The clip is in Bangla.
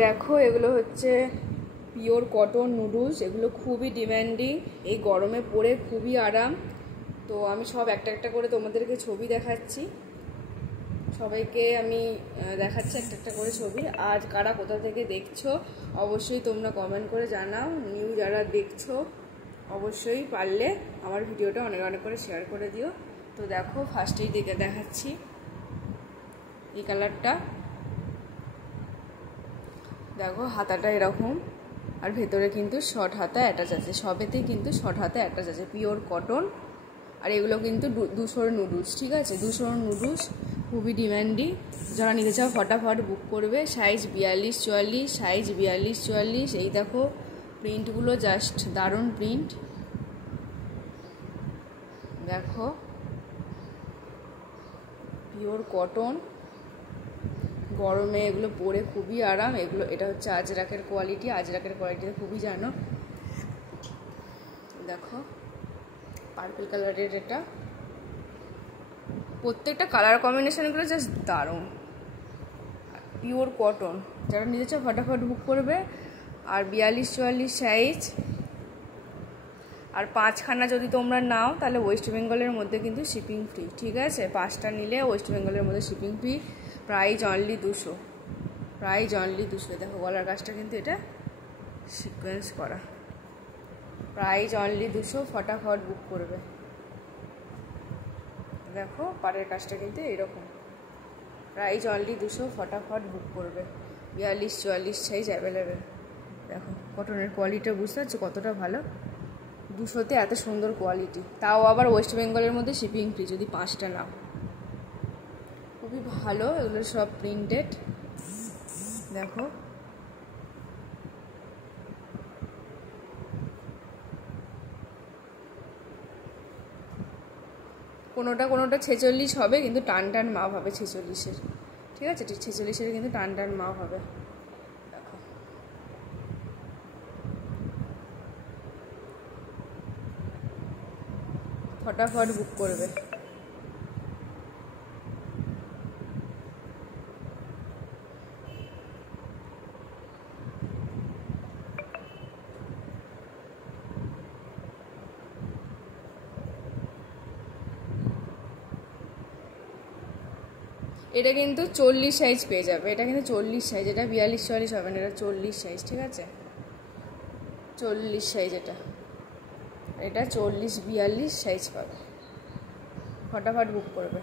দেখো এগুলো হচ্ছে পিওর কটন নুডলস, এগুলো খুবই ডিমান্ডিং, এই গরমে পরে খুবই আরাম। তো আমি সব একটা একটা করে তোমাদেরকে ছবি দেখাচ্ছি, সবাইকে আমি দেখাচ্ছি একটা একটা করে ছবি। আর কারা কোথা থেকে দেখছো অবশ্যই তোমরা কমেন্ট করে জানাও। নিউ যারা দেখছো অবশ্যই পারলে আমার ভিডিওটা অনেক অনেক করে শেয়ার করে দিও। তো দেখো ফার্স্টেই দেখাচ্ছি এই কালারটা, দেখো হাতাটা এরকম, আর ভেতরে কিন্তু শর্ট হাতা অ্যাটাচ আছে, সবেতেই কিন্তু শর্ট হাতা অ্যাটাচ আছে, পিওর কটন। আর এগুলো কিন্তু 200 নুডলস, ঠিক আছে, 200 নুডলস খুবই ডিমান্ডিং। যারা নিতে চাও ফটাফট বুক করবে। Size 42-44, size 42-44। এই দেখো প্রিন্টগুলো জাস্ট দারুণ প্রিন্ট, দেখো পিওর কটন, গরমে এগুলো পরে খুবই আরাম। এগুলো এটা হচ্ছে আজরাকের কোয়ালিটি, আজরাকের কোয়ালিটি খুবই জানো। দেখো পার্পল কালারের, এটা প্রত্যেকটা কালার কম্বিনেশনগুলো জাস্ট দারুণ, পিওর কটন। যারা নিতে চাও ফটাফট বুক করবে। আর 42-44 সাইজ, আর 5খানা যদি তোমরা নাও তাহলে ওয়েস্ট বেঙ্গলের মধ্যে কিন্তু শিপিং ফ্রি, ঠিক আছে, 5টা নিলে ওয়েস্ট বেঙ্গলের মধ্যে shipping free. Price only 200, price only 200। দেখো গলার কাজটা কিন্তু এটা সিকোয়েন্স করা, প্রাইস অনলি 200, ফটাফট বুক করবে। দেখো পাড়ের কাজটা কিন্তু এরকম, প্রাইস অনলি 200, ফটাফট বুক করবে। 42-44 সাইজ অ্যাভেলেবেল। দেখো কটনের কোয়ালিটি বুঝতে পারছো কতটা ভালো, 200-তে এত সুন্দর কোয়ালিটি, তাও আবার ওয়েস্ট বেঙ্গলের মধ্যে শিপিং ফ্রি যদি 5টা নাও। খুবই ভালো, এগুলো সব প্রিন্টেড। দেখো কোনোটা 46 হবে, কিন্তু টান টান মাপ হবে 46-এর, ঠিক আছে, 46-এর কিন্তু টান টান মাপ হবে। দেখো ফটাফট বুক করবে। এটা কিন্তু 40 সাইজ পেয়ে যাবে, এটা কিন্তু 40 সাইজ, এটা 42-44 হবে না, এটা 40 সাইজ, ঠিক আছে, 40 সাইজ, এটা 40-42 সাইজ পাবে। ফটাফট বুক করবে।